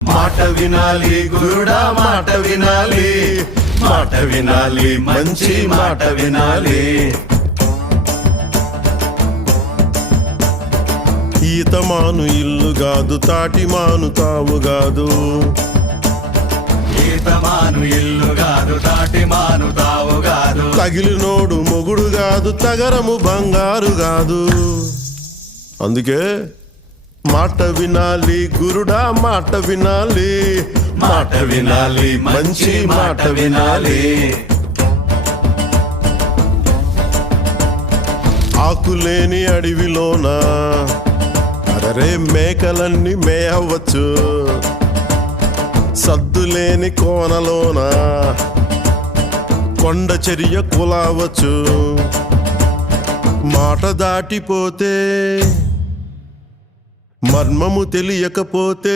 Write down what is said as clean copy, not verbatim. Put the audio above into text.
మాట వినాలి గురుడా, మాట వినాలి, మాట వినాలి, మంచి మాట వినాలి. ఈతమాను ఇల్లు గాదు, తాటి మాను తావు గాదు. ఈతమాను ఇల్లు గాదు, తాటి మాను తావు గాదు. తగిలినోడు మొగుడు గాదు, తగరము బంగారు గాదు. అందుకే మాట వినాలి గురుడా, మాట వినాలి, మాట వినాలి, మంచి మాట వినాలి. ఆకులేని అడవిలోన అరే మేకలన్నీ మేయవచ్చు. సద్దులేని కోనలోన కొండ చర్య కులావచ్చు. మాట దాటిపోతే మర్మము తెలియకపోతే